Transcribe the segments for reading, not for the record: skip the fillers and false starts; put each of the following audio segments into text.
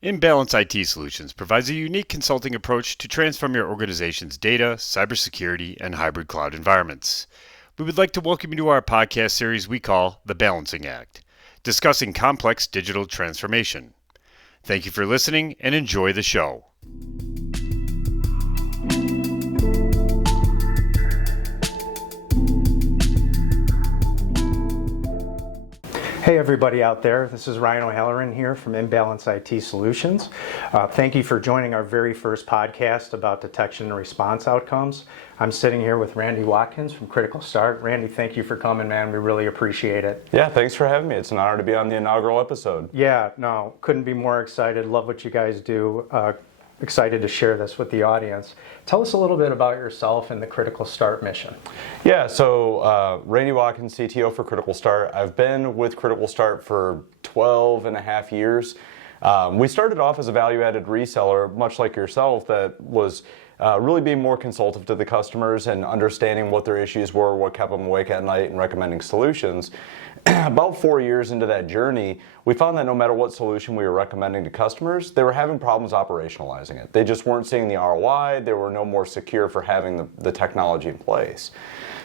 Imbalance IT Solutions provides a unique consulting approach to transform your organization's data, cybersecurity, and hybrid cloud environments. We would like to welcome you to our podcast series we call The Balancing Act, discussing complex digital transformation. Thank you for listening and enjoy the show. Hey everybody out there, this is Ryan O'Halloran here from Imbalance IT Solutions. Thank you for joining our very first podcast about detection and response outcomes. I'm sitting here with Randy Watkins from Critical Start. Randy, thank you for coming, man. We really appreciate it. Yeah, thanks for having me. It's an honor to be on the inaugural episode. Yeah, no, couldn't be more excited. Love what you guys do. Excited to share this with the audience. Tell us a little bit about yourself and the Critical Start mission. Yeah, so Randy Watkins, CTO for Critical Start. I've been with Critical Start for 12 and a half years. We started off as a value-added reseller, much like yourself, that was really being more consultative to the customers and understanding what their issues were, what kept them awake at night, and recommending solutions. About 4 years into that journey, we found that no matter what solution we were recommending to customers, they were having problems operationalizing it. They just weren't seeing the ROI. They were no more secure for having the technology in place.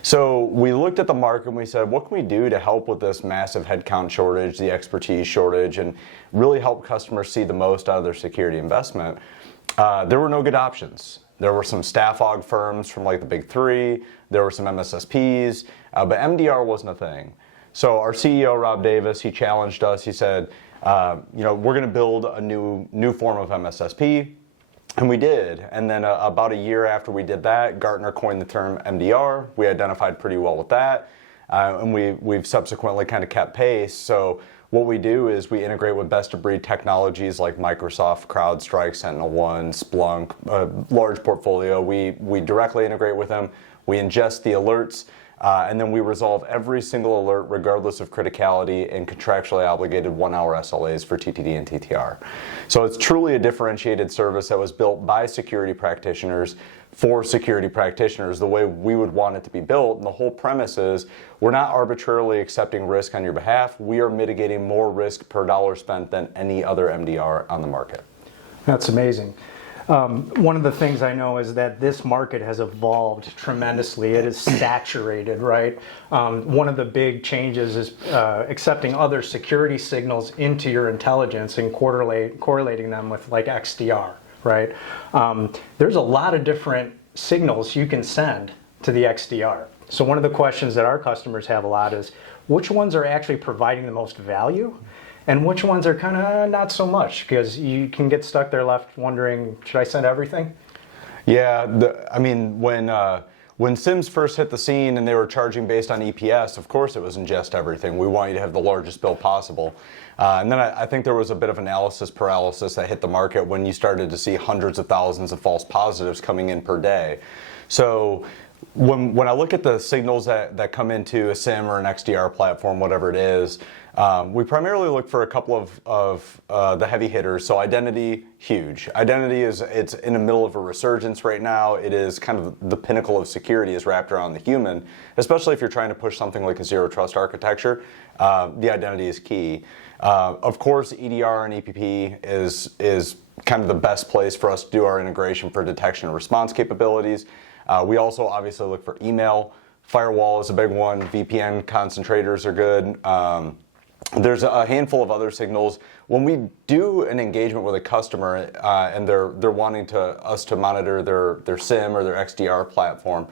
So we looked at the market and we said, what can we do to help with this massive headcount shortage, the expertise shortage, and really help customers see the most out of their security investment? There were no good options. There were some staff aug firms from like the big three. There were some MSSPs, but MDR wasn't a thing. So our CEO, Rob Davis, he challenged us. He said, we're going to build a new form of MSSP. And we did. And then about a year after we did that, Gartner coined the term MDR. We identified pretty well with that. And we've subsequently kind of kept pace. So what we do is we integrate with best-of-breed technologies like Microsoft, CrowdStrike, SentinelOne, Splunk, a large portfolio. We directly integrate with them. We ingest the alerts. And then we resolve every single alert regardless of criticality and contractually obligated 1-hour SLAs for TTD and TTR. So it's truly a differentiated service that was built by security practitioners for security practitioners the way we would want it to be built. And the whole premise is we're not arbitrarily accepting risk on your behalf. We are mitigating more risk per dollar spent than any other MDR on the market. That's amazing. One of the things I know is that this market has evolved tremendously. It is saturated, right? One of the big changes is accepting other security signals into your intelligence and correlating them with like XDR, right? There's a lot of different signals you can send to the XDR. So one of the questions that our customers have a lot is, which ones are actually providing the most value? And which ones are kind of not so much, because you can get stuck there left wondering, should I send everything? Yeah, when SIEMs first hit the scene and they were charging based on EPS, of course it was ingest everything. We want you to have the largest bill possible. And then I think there was a bit of analysis paralysis that hit the market when you started to see hundreds of thousands of false positives coming in per day. So when I look at the signals that come into a SIEM or an XDR platform, whatever it is, we primarily look for a couple of the heavy hitters. So identity, huge. Identity it's in the middle of a resurgence right now. It is kind of the pinnacle of security is wrapped around the human, especially if you're trying to push something like a zero trust architecture. The identity is key. Of course, EDR and EPP is kind of the best place for us to do our integration for detection and response capabilities. We also obviously look for email. Firewall is a big one. VPN concentrators are good. There's a handful of other signals. When we do an engagement with a customer and they're wanting us to monitor their SIEM or their XDR platform,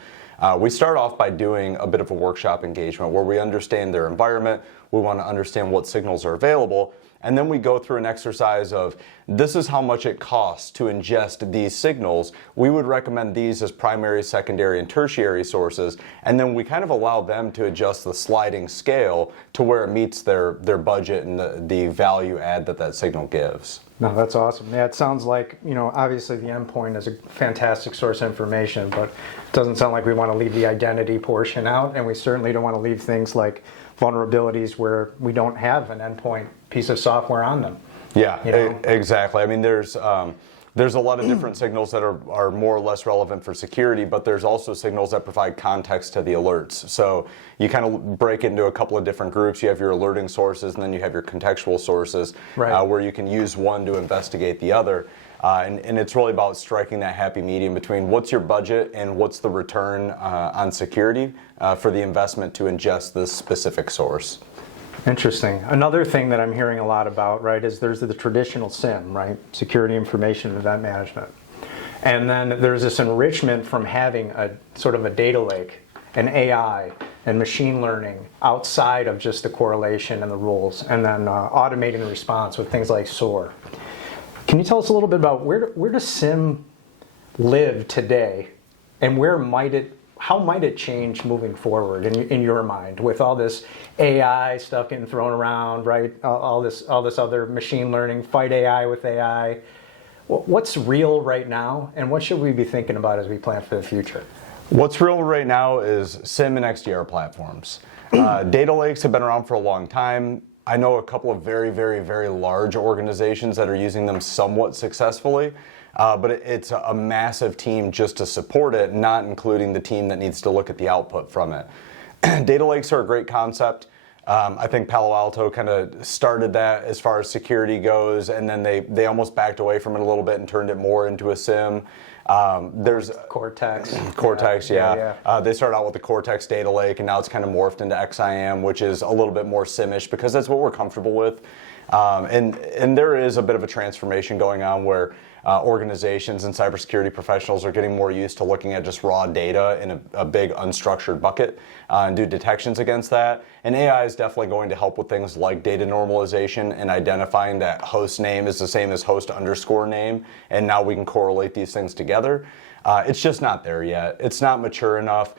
we start off by doing a bit of a workshop engagement where we understand their environment. We want to understand what signals are available. And then we go through an exercise of this is how much it costs to ingest these signals. We would recommend these as primary, secondary, and tertiary sources. And then we kind of allow them to adjust the sliding scale to where it meets their budget and the value add that signal gives. No, that's awesome. Yeah, it sounds like, obviously the endpoint is a fantastic source of information, but it doesn't sound like we want to leave the identity portion out, and we certainly don't want to leave things like vulnerabilities where we don't have an endpoint piece of software on them. Yeah, exactly. I mean, there's there's a lot of different signals that are more or less relevant for security, but there's also signals that provide context to the alerts. So you kind of break into a couple of different groups. You have your alerting sources, and then you have your contextual sources, right. where you can use one to investigate the other. And it's really about striking that happy medium between what's your budget and what's the return on security for the investment to ingest this specific source. Interesting. Another thing that I'm hearing a lot about, right, is there's the traditional SIEM, right, security information and event management. And then there's this enrichment from having a sort of a data lake, an AI, and machine learning outside of just the correlation and the rules, and then automating response with things like SOAR. Can you tell us a little bit about where does SIEM live today, and how might it change moving forward in your mind with all this AI stuff getting thrown around, right? All this other machine learning, fight AI with AI. What's real right now, and what should we be thinking about as we plan for the future? What's real right now is SIEM and XDR platforms. Data lakes have been around for a long time. I know a couple of very, very, very large organizations that are using them somewhat successfully. But it's a massive team just to support it, not including the team that needs to look at the output from it. Data lakes are a great concept. I think Palo Alto kind of started that as far as security goes, and then they almost backed away from it a little bit and turned it more into a SIEM. There's Cortex. Cortex, yeah. They started out with the Cortex data lake, and now it's kind of morphed into SIEM, which is a little bit more SIEM-ish because that's what we're comfortable with. And there is a bit of a transformation going on where organizations and cybersecurity professionals are getting more used to looking at just raw data in a big unstructured bucket and do detections against that. And AI is definitely going to help with things like data normalization and identifying that host name is the same as host underscore name, and now we can correlate these things together. It's just not there yet. It's not mature enough.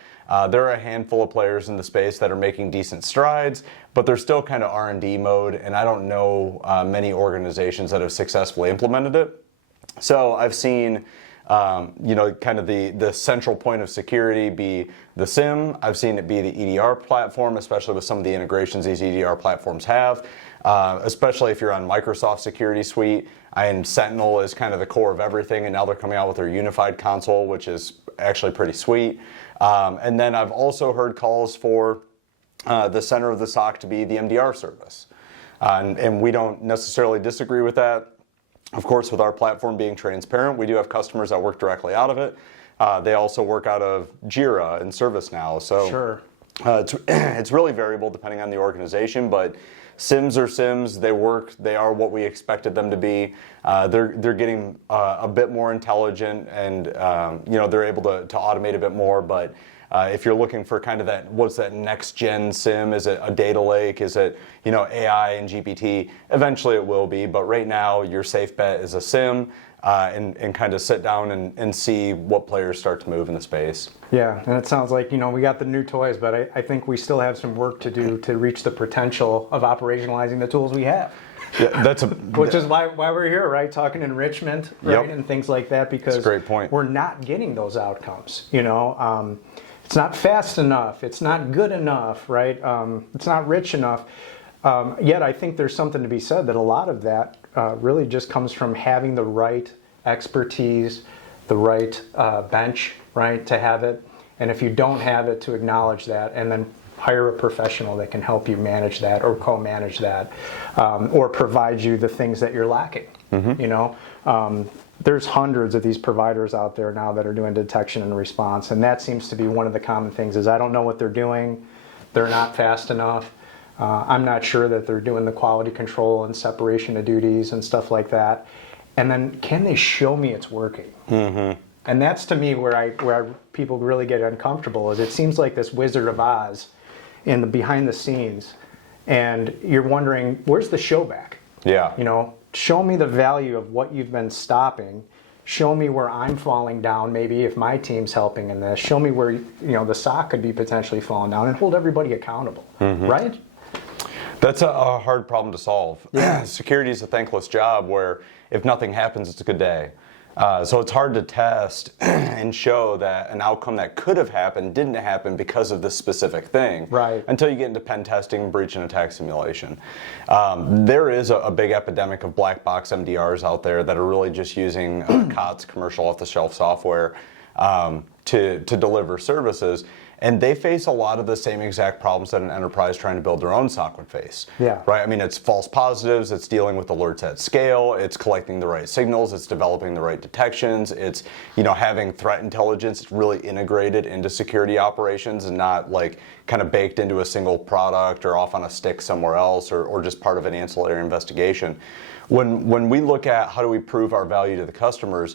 There are a handful of players in the space that are making decent strides, but they're still kind of R&D mode, and I don't know many organizations that have successfully implemented it. So I've seen, kind of the central point of security be the SIEM. I've seen it be the EDR platform, especially with some of the integrations these EDR platforms have, especially if you're on Microsoft Security Suite. And Sentinel is kind of the core of everything, and now they're coming out with their unified console, which is actually pretty sweet. And then I've also heard calls for the center of the SOC to be the MDR service. And we don't necessarily disagree with that. Of course, with our platform being transparent, we do have customers that work directly out of it. They also work out of Jira and ServiceNow. So sure. It's really variable depending on the organization, but SIEMs are SIEMs. They work. They are what we expected them to be. They're getting a bit more intelligent, and they're able to automate a bit more. But if you're looking for kind of that, what's that next gen SIEM? Is it a data lake? Is it AI and GPT? Eventually it will be, but right now your safe bet is a SIEM, and kind of sit down and see what players start to move in the space. Yeah, and it sounds like we got the new toys, but I think we still have some work to do to reach the potential of operationalizing the tools we have. Yeah, which is why we're here, right? Talking enrichment, right, Yep. and things like that, because That's a great point. We're not getting those outcomes. It's not fast enough. It's not good enough, right? It's not rich enough. Yet I think there's something to be said that a lot of that really just comes from having the right expertise, the right bench, right, to have it. And if you don't have it, to acknowledge that, and then hire a professional that can help you manage that or co-manage that, or provide you the things that you're lacking. Mm-hmm. There's hundreds of these providers out there now that are doing detection and response, and that seems to be one of the common things is I don't know what they're doing, they're not fast enough, I'm not sure that they're doing the quality control and separation of duties and stuff like that, and then can they show me it's working? Mm-hmm. And that's to me where people really get uncomfortable is it seems like this Wizard of Oz in the behind the scenes, and you're wondering, where's the show back? Yeah. Show me the value of what you've been stopping. Show me where I'm falling down, maybe if my team's helping in this. Show me where the SOC could be potentially falling down, and hold everybody accountable, mm-hmm. right? That's a hard problem to solve. Yeah. Security is a thankless job where if nothing happens, it's a good day. So it's hard to test and show that an outcome that could have happened didn't happen because of this specific thing. Right. Until you get into pen testing, breach and attack simulation. There is a big epidemic of black box MDRs out there that are really just using COTS, commercial off-the-shelf software, to deliver services. And they face a lot of the same exact problems that an enterprise trying to build their own SOC would face. Yeah. Right? I mean, it's false positives, it's dealing with alerts at scale, it's collecting the right signals, it's developing the right detections, it's, having threat intelligence really integrated into security operations and not like kind of baked into a single product or off on a stick somewhere else or just part of an ancillary investigation. When we look at how do we prove our value to the customers,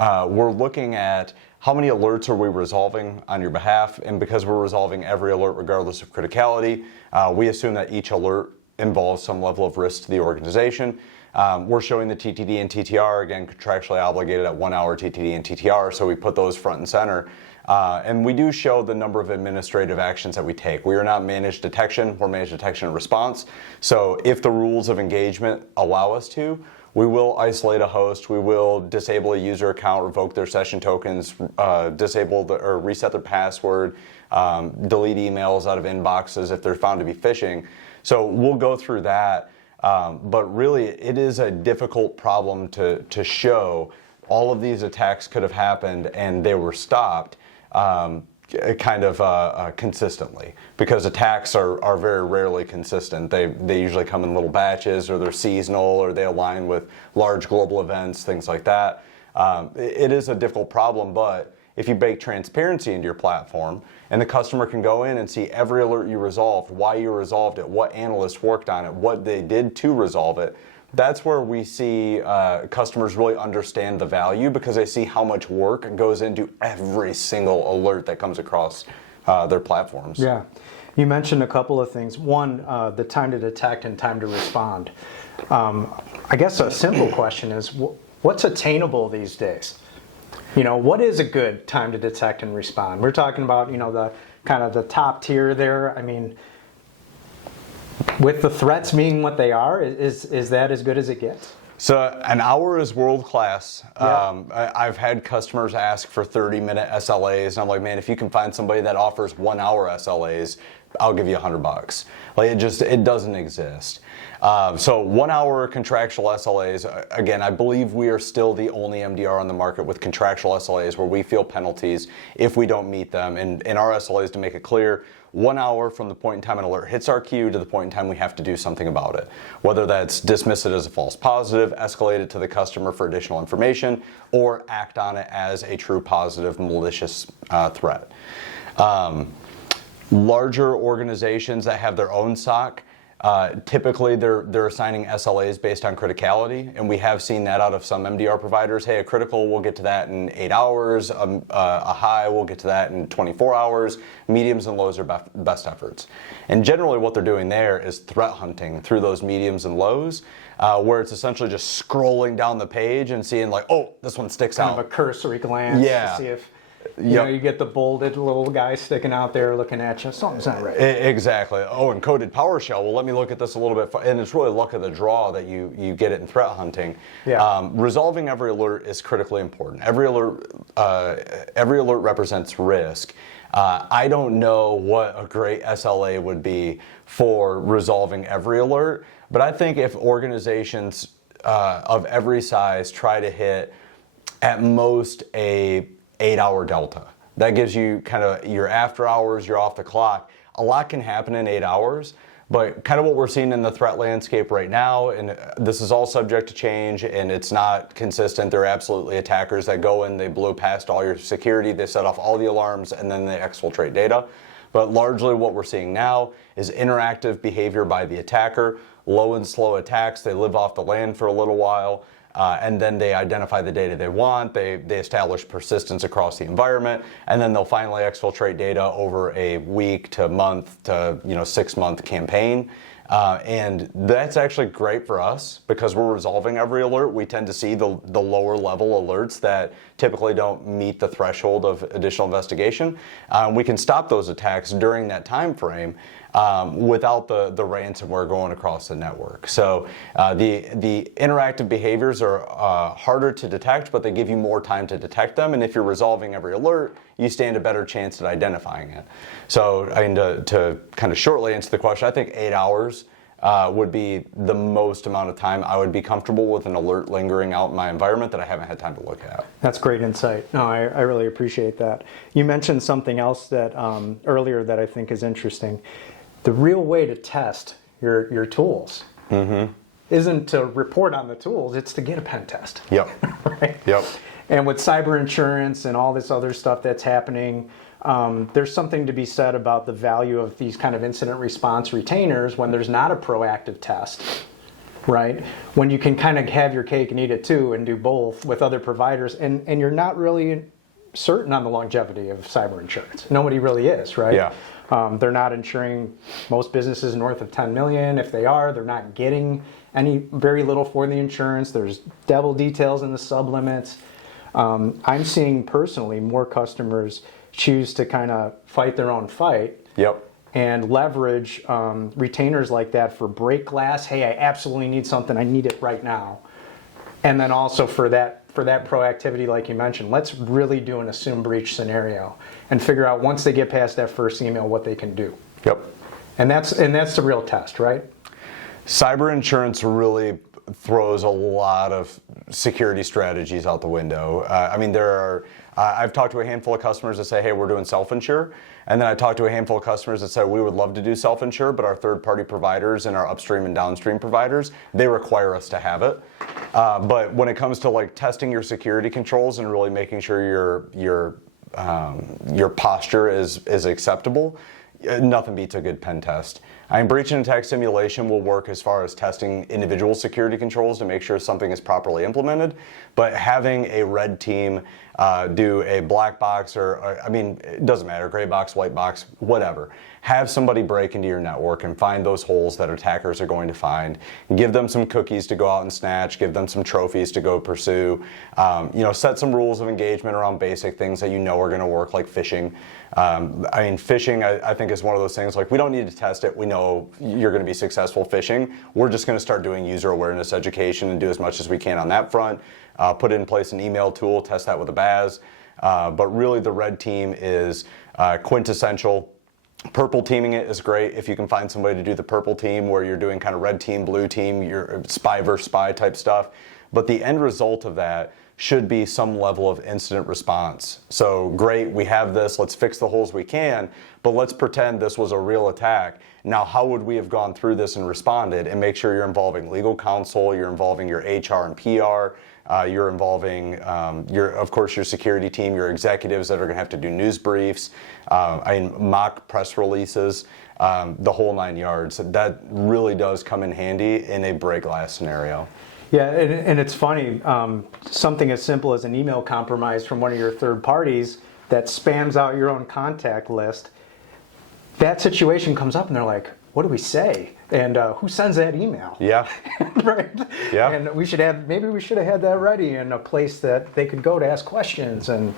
we're looking at how many alerts are we resolving on your behalf, and because we're resolving every alert regardless of criticality, we assume that each alert involves some level of risk to the organization. We're showing the TTD and TTR, again, contractually obligated at 1 hour TTD and TTR, so we put those front and center. And we do show the number of administrative actions that we take. We are not managed detection, we're managed detection and response. So if the rules of engagement allow us to, we will isolate a host, we will disable a user account, revoke their session tokens, disable or reset their password, delete emails out of inboxes if they're found to be phishing. So we'll go through that, but really it is a difficult problem to show all of these attacks could have happened and they were stopped consistently, because attacks are very rarely consistent. They usually come in little batches, or they're seasonal, or they align with large global events, things like that. It is a difficult problem, but if you bake transparency into your platform and the customer can go in and see every alert you resolved, why you resolved it, what analysts worked on it, what they did to resolve it, that's where we see customers really understand the value, because they see how much work goes into every single alert that comes across their platforms. Yeah. You mentioned a couple of things. One, the time to detect and time to respond. I guess a simple question is, what's attainable these days? What is a good time to detect and respond? We're talking about, the kind of the top tier there. I mean, with the threats being what they are, is that as good as it gets? So an hour is world class. Yeah. I've had customers ask for 30-minute SLAs, and I'm like, man, if you can find somebody that offers 1 hour SLAs, I'll give you $100. Like it doesn't exist. So 1 hour contractual SLAs, again, I believe we are still the only MDR on the market with contractual SLAs where we feel penalties if we don't meet them. And our SLAs, to make it clear, 1 hour from the point in time an alert hits our queue to the point in time we have to do something about it. Whether that's dismiss it as a false positive, escalate it to the customer for additional information, or act on it as a true positive malicious threat. Larger organizations that have their own SOC, typically they're assigning SLAs based on criticality, and we have seen that out of some MDR providers. Hey, a critical, we'll get to that in 8 hours. A high, we'll get to that in 24 hours. Mediums and lows are best efforts. And generally what they're doing there is threat hunting through those mediums and lows, where it's essentially just scrolling down the page and seeing like, oh, this one sticks out. Kind of a cursory glance to see if you get the bolded little guy sticking out there looking at you. Something's not right. Exactly. Oh, encoded PowerShell. Well, let me look at this a little bit. And it's really luck of the draw that you get it in threat hunting. Yeah. Resolving every alert is critically important. Every alert represents risk. I don't know what a great SLA would be for resolving every alert, but I think if organizations of every size try to hit at most a 8-hour delta. That gives you kind of your after hours, you're off the clock. A lot can happen in 8 hours, but kind of what we're seeing in the threat landscape right now, and this is all subject to change and it's not consistent. There are absolutely attackers that go in, they blow past all your security, they set off all the alarms, and then they exfiltrate data. But largely what we're seeing now is interactive behavior by the attacker, low and slow attacks. They live off the land for a little while. And then they identify the data they want, they establish persistence across the environment, and then they'll finally exfiltrate data over a week to month to 6-month campaign. And that's actually great for us because we're resolving every alert. We tend to see the lower level alerts that typically don't meet the threshold of additional investigation. We can stop those attacks during that time frame. without the ransomware going across the network. So the interactive behaviors are harder to detect, but they give you more time to detect them. And if you're resolving every alert, you stand a better chance at identifying it. So I mean, to kind of shortly answer the question, I think 8 hours would be the most amount of time I would be comfortable with an alert lingering out in my environment that I haven't had time to look at. That's great insight. No, I really appreciate that. You mentioned something else that earlier that I think is interesting. The real way to test your tools isn't to report on the tools, it's to get a pen test. Yep. Right? Yep. And with cyber insurance and all this other stuff that's happening, there's something to be said about the value of these kind of incident response retainers when there's not a proactive test, right? When you can kind of have your cake and eat it too and do both with other providers, and you're not really certain on the longevity of cyber insurance. Nobody really is, right? Yeah. They're not insuring most businesses north of 10 million. If they are, they're not getting very little for the insurance. There's devil details in the sublimits. I'm seeing personally more customers choose to kind of fight their own fight. Yep. And leverage retainers like that for break glass. Hey, I absolutely need something. I need it right now. And then also for that proactivity, like you mentioned, let's really do an assume breach scenario and figure out once they get past that first email what they can do. Yep. And that's the real test, right? Cyber insurance really throws a lot of security strategies out the window. I mean, I've talked to a handful of customers that say, hey, we're doing self-insure. And then I talked to a handful of customers that said, we would love to do self-insure, but our third-party providers and our upstream and downstream providers, they require us to have it. But when it comes to like testing your security controls and really making sure your posture is acceptable, nothing beats a good pen test. Breach and attack simulation will work as far as testing individual security controls to make sure something is properly implemented, but having a red team do a black box I mean, it doesn't matter, gray box, white box, whatever. Have somebody break into your network and find those holes that attackers are going to find. Give them some cookies to go out and snatch, give them some trophies to go pursue. Set some rules of engagement around basic things that you know are going to work, like phishing. Phishing, I think, is one of those things, like, we don't need to test it. We know you're going to be successful phishing. We're just going to start doing user awareness education and do as much as we can on that front. Put in place an email tool, test that with a BAS. But really, the red team is quintessential. Purple teaming it is great if you can find somebody to do the purple team where you're doing kind of red team, blue team, your spy versus spy type stuff. But the end result of that should be some level of incident response. So great, we have this, let's fix the holes we can, but let's pretend this was a real attack. Now, how would we have gone through this and responded? And make sure you're involving legal counsel, you're involving your HR and PR, you're involving, of course, your security team, your executives that are going to have to do news briefs, mock press releases, the whole 9 yards. That really does come in handy in a break glass scenario. Yeah, and it's funny, something as simple as an email compromise from one of your third parties that spams out your own contact list, that situation comes up and they're like, what do we say? And who sends that email? Yeah. Right? Yeah. And maybe we should have had that ready in a place that they could go to ask questions and,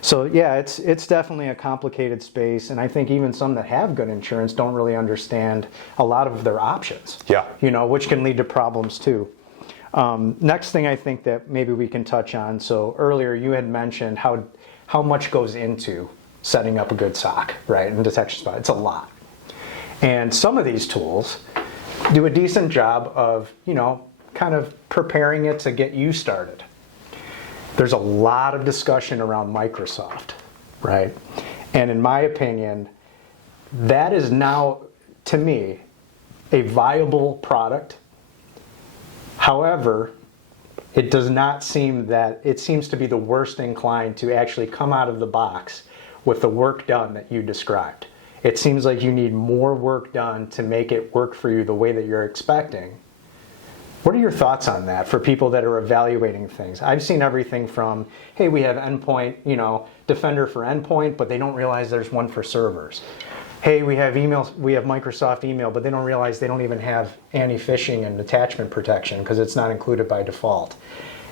So yeah, it's definitely a complicated space, and I think even some that have good insurance don't really understand a lot of their options. Yeah. Which can lead to problems too. Next thing I think that maybe we can touch on. So earlier you had mentioned how much goes into setting up a good SOC, right, and detection spot. It's a lot, and some of these tools do a decent job of kind of preparing it to get you started. There's a lot of discussion around Microsoft, right? And in my opinion, that is now, to me, a viable product. However, it does not seem that, it seems to be the worst inclined to actually come out of the box with the work done that you described. It seems like you need more work done to make it work for you the way that you're expecting. What are your thoughts on that for people that are evaluating things? I've seen everything from, hey, we have endpoint, Defender for endpoint, but they don't realize there's one for servers. Hey, we have Microsoft email, but they don't realize they don't even have anti-phishing and attachment protection because it's not included by default.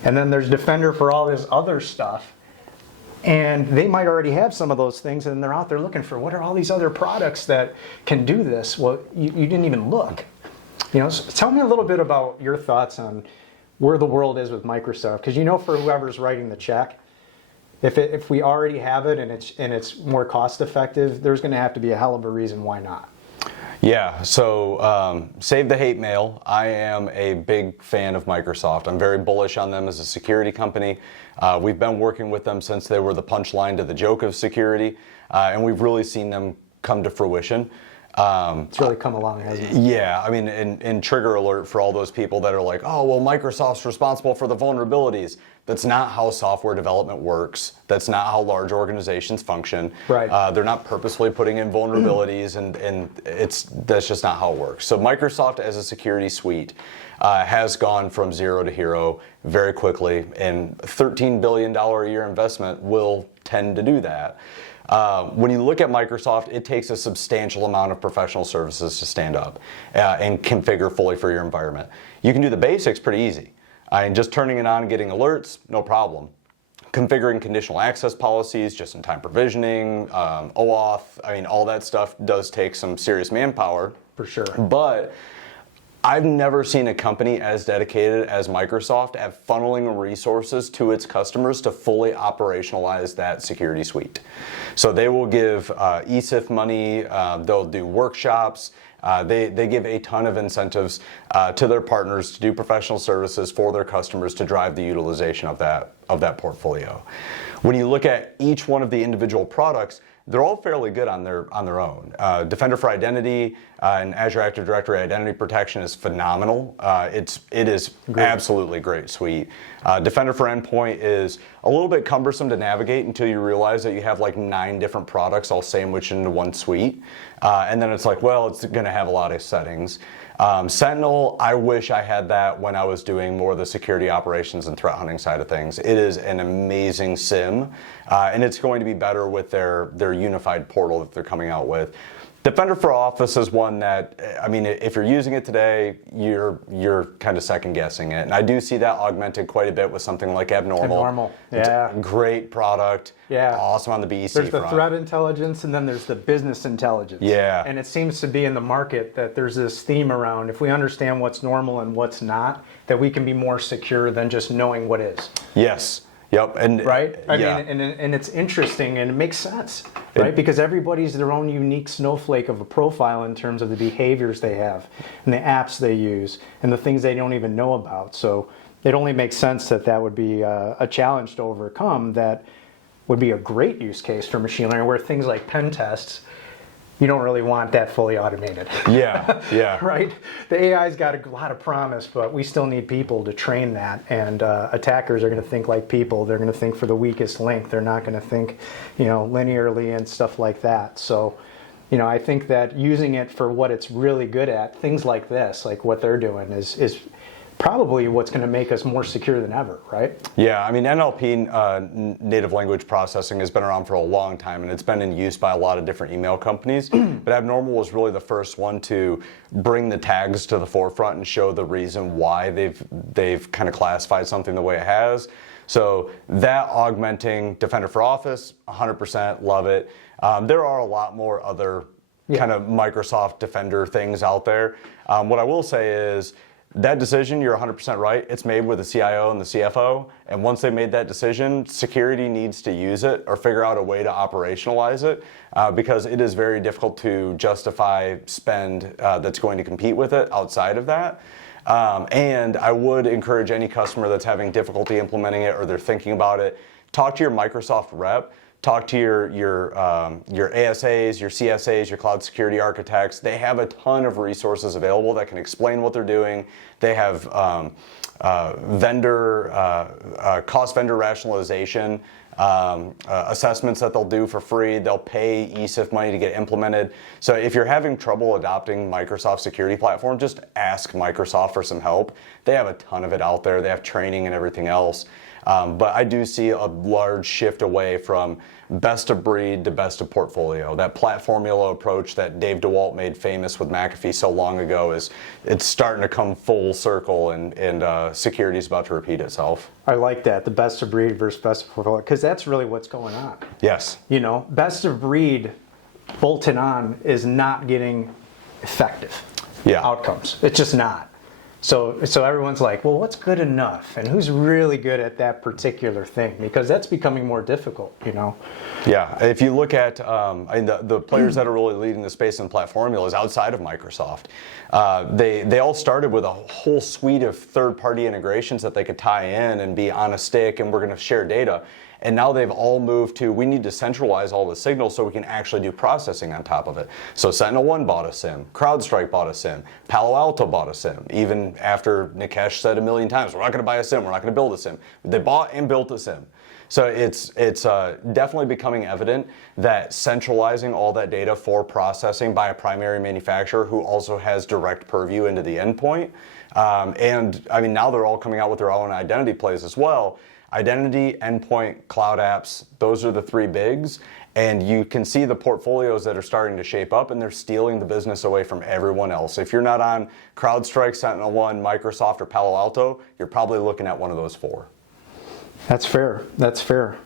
And then there's Defender for all this other stuff, And they might already have some of those things, and they're out there looking for what are all these other products that can do this. Well, you didn't even look. So tell me a little bit about your thoughts on where the world is with Microsoft, because for whoever's writing the check, if we already have it and it's more cost effective, there's going to have to be a hell of a reason why not. Yeah, so save the hate mail. I am a big fan of Microsoft. I'm very bullish on them as a security company. We've been working with them since they were the punchline to the joke of security, and we've really seen them come to fruition. It's really come along, hasn't it? Yeah, I mean, and trigger alert for all those people that are like, oh, well, Microsoft's responsible for the vulnerabilities. That's not how software development works. That's not how large organizations function. Right. They're not purposefully putting in vulnerabilities, and that's just not how it works. So Microsoft as a security suite has gone from zero to hero very quickly, and $13 billion a year investment will tend to do that. When you look at Microsoft, it takes a substantial amount of professional services to stand up and configure fully for your environment. You can do the basics pretty easy. And just turning it on and getting alerts, no problem. Configuring conditional access policies, just-in-time provisioning, OAuth, all that stuff does take some serious manpower. For sure. But I've never seen a company as dedicated as Microsoft at funneling resources to its customers to fully operationalize that security suite. So they will give ESIF money, they'll do workshops, they give a ton of incentives to their partners to do professional services for their customers to drive the utilization of that portfolio. When you look at each one of the individual products, they're all fairly good on their own. Defender for Identity and Azure Active Directory Identity Protection is phenomenal. It is Great. Absolutely great suite. Defender for Endpoint is a little bit cumbersome to navigate until you realize that you have like 9 different products all sandwiched into one suite. And then it's like, well, it's going to have a lot of settings. Sentinel, I wish I had that when I was doing more of the security operations and threat hunting side of things. It is an amazing SIEM, and it's going to be better with their unified portal that they're coming out with. Defender for Office is one that, if you're using it today, you're kind of second guessing it. And I do see that augmented quite a bit with something like Abnormal. Yeah. Great product. Yeah. Awesome on the BEC There's front. the threat intelligence, and then there's the business intelligence. Yeah. And it seems to be in the market that there's this theme around, if we understand what's normal and what's not, that we can be more secure than just knowing what is. Yes. Yep. And right? yeah. And it's interesting, and it makes sense, right? Because everybody's their own unique snowflake of a profile in terms of the behaviors they have and the apps they use and the things they don't even know about. So it only makes sense that would be a challenge to overcome. That would be a great use case for machine learning, where things like pen tests, you don't really want that fully automated. Yeah, yeah. Right? The AI's got a lot of promise, but we still need people to train that. And attackers are going to think like people. They're going to think for the weakest link. They're not going to think, linearly and stuff like that. So, I think that using it for what it's really good at, things like this, like what they're doing, is probably what's going to make us more secure than ever, right? Yeah, NLP, native language processing, has been around for a long time, and it's been in use by a lot of different email companies. But Abnormal was really the first one to bring the tags to the forefront and show the reason why they've kind of classified something the way it has. So that augmenting Defender for Office, 100% love it. There are a lot more other kind of Microsoft Defender things out there. What I will say is, that decision, you're 100% right. It's made with the CIO and the CFO. And once they made that decision, security needs to use it or figure out a way to operationalize it, because it is very difficult to justify spend that's going to compete with it outside of that. And I would encourage any customer that's having difficulty implementing it or they're thinking about it, talk to your Microsoft rep. Talk to your ASAs, your CSAs, your cloud security architects. They have a ton of resources available that can explain what they're doing. They have cost vendor rationalization assessments that they'll do for free. They'll pay ESIF money to get implemented. So if you're having trouble adopting Microsoft security platform, just ask Microsoft for some help. They have a ton of it out there. They have training and everything else. But I do see a large shift away from best of breed to best of portfolio. That platformula approach that Dave DeWalt made famous with McAfee so long ago it's starting to come full circle, and security is about to repeat itself. I like that, the best of breed versus best of portfolio, because that's really what's going on. Yes. You know, best of breed bolted on is not getting effective outcomes. It's just not. So everyone's like, well, what's good enough? And who's really good at that particular thing? Because that's becoming more difficult, you know? Yeah, if you look at the players that are really leading the space in platform formulas outside of Microsoft, they all started with a whole suite of third-party integrations that they could tie in and be on a stick, and we're going to share data. And now they've all moved to, we need to centralize all the signals so we can actually do processing on top of it. So SentinelOne bought a SIEM, CrowdStrike bought a SIEM, Palo Alto bought a SIEM, even after Nikesh said a million times, we're not going to buy a SIEM, we're not going to build a SIEM. They bought and built a SIEM. So it's definitely becoming evident that centralizing all that data for processing by a primary manufacturer who also has direct purview into the endpoint, and I mean, now they're all coming out with their own identity plays as well. Identity, endpoint, cloud apps, those are the three bigs. And you can see the portfolios that are starting to shape up, and they're stealing the business away from everyone else. If you're not on CrowdStrike, SentinelOne, Microsoft, or Palo Alto, you're probably looking at one of those four. That's fair. That's fair.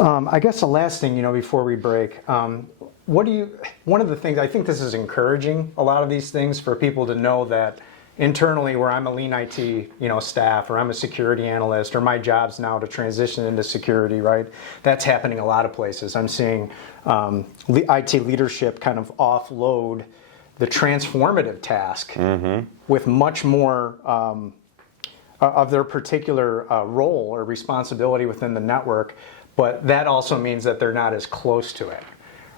I guess the last thing, you know, before we break, one of the things, I think this is encouraging, a lot of these things, for people to know that internally, where I'm a lean IT, you know, staff, or I'm a security analyst, or my job's now to transition into security, right? That's happening a lot of places. I'm seeing IT leadership kind of offload the transformative task with much more of their particular role or responsibility within the network, but that also means that they're not as close to it,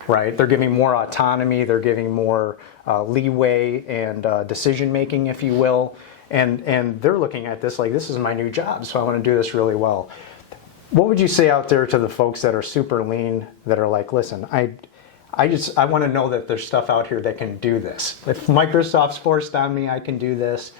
right? They're giving more autonomy, they're giving more leeway and decision making, if you will, and they're looking at this like, this is my new job, so I want to do this really well. What would you say out there to the folks that are super lean, that are like, listen, I want to know that there's stuff out here that can do this. If Microsoft's forced on me, I can do this.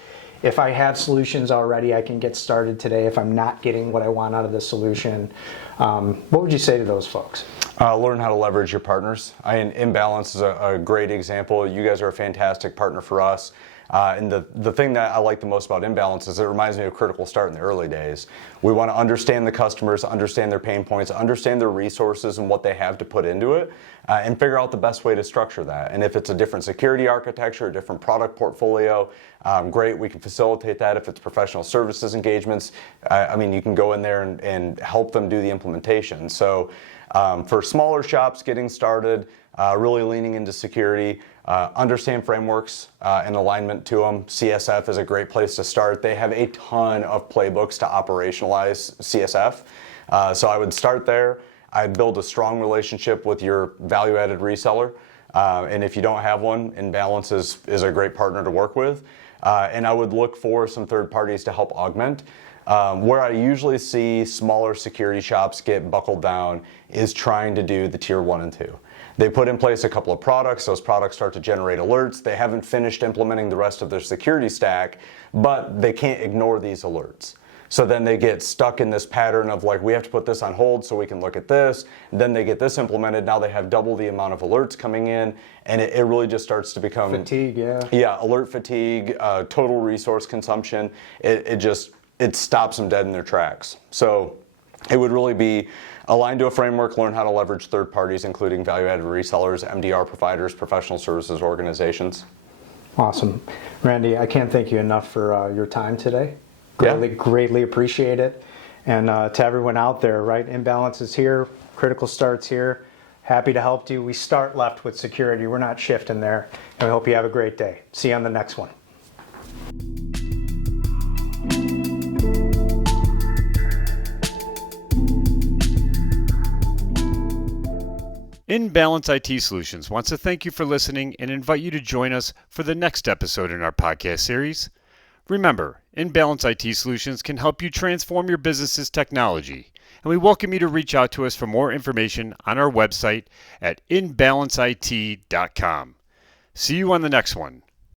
If I have solutions already, I can get started today if I'm not getting what I want out of the solution. What would you say to those folks? Learn how to leverage your partners. Imbalance is a great example. You guys are a fantastic partner for us. And the thing that I like the most about Imbalance is it reminds me of Critical Start in the early days. We want to understand the customers, understand their pain points, understand their resources and what they have to put into it, and figure out the best way to structure that. And if it's a different security architecture, a different product portfolio, great, we can facilitate that. If it's professional services engagements, I mean, you can go in there and help them do the implementation. So for smaller shops getting started, really leaning into security, understand frameworks and alignment to them. CSF is a great place to start. They have a ton of playbooks to operationalize CSF. So I would start there. I'd build a strong relationship with your value-added reseller. And if you don't have one, Imbalance is a great partner to work with. And I would look for some third parties to help augment. Where I usually see smaller security shops get buckled down is trying to do the tier 1 and 2. They put in place a couple of products, those products start to generate alerts, they haven't finished implementing the rest of their security stack, but they can't ignore these alerts. So then they get stuck in this pattern of like, we have to put this on hold so we can look at this, then they get this implemented, now they have double the amount of alerts coming in, and it really just starts to become... Fatigue, yeah. Yeah, alert fatigue, total resource consumption, it stops them dead in their tracks. So it would really be align to a framework, learn how to leverage third parties, including value-added resellers, MDR providers, professional services organizations. Awesome. Randy, I can't thank you enough for your time today. Greatly appreciate it. And to everyone out there, right, Imbalance is here, Critical Start's here. Happy to help you. We start left with security. We're not shifting there. And we hope you have a great day. See you on the next one. Imbalance IT Solutions wants to thank you for listening and invite you to join us for the next episode in our podcast series. Remember, Imbalance IT Solutions can help you transform your business's technology, and we welcome you to reach out to us for more information on our website at imbalanceit.com. See you on the next one.